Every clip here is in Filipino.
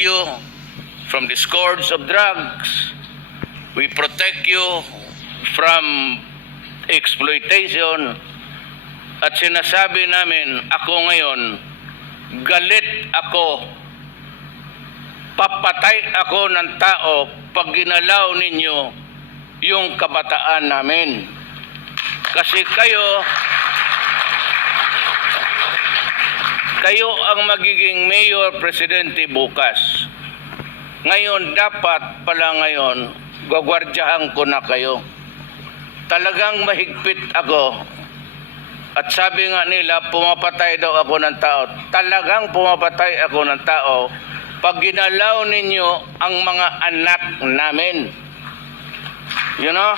you from the scourge of drugs. We protect you from exploitation. At sinasabi namin, ako ngayon, galit ako, papatay ako ng tao pag ginalaw ninyo yung kabataan namin. Kasi kayo ang magiging mayor, presidente bukas. Ngayon, dapat pala ngayon, gagwardyahan ko na kayo. Talagang mahigpit ako. At sabi nga nila, pumapatay daw ako ng tao. Talagang pumapatay ako ng tao pag ginalaw ninyo ang mga anak namin. You know?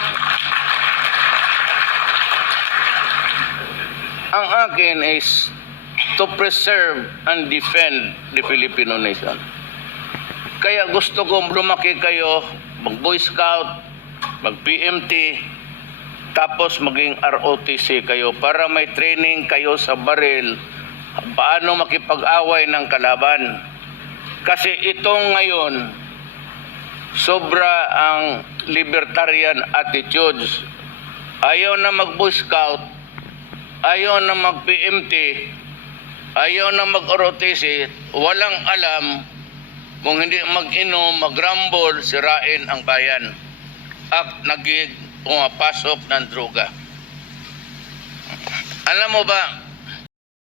Ang akin is to preserve and defend the Filipino nation. Kaya gusto kong lumaki kayo, mag-Boy Scout, mag-PMT, tapos maging ROTC kayo para may training kayo sa baril, paano makipag-away ng kalaban. Kasi itong ngayon, sobra ang libertarian attitudes. Ayaw na mag-Boy Scout, ayaw na mag-PMT, ayaw na mag-ROTC, walang alam kung hindi mag-inom, mag-rumble, sirain ang bayan. At pumapasok ng droga. Alam mo ba,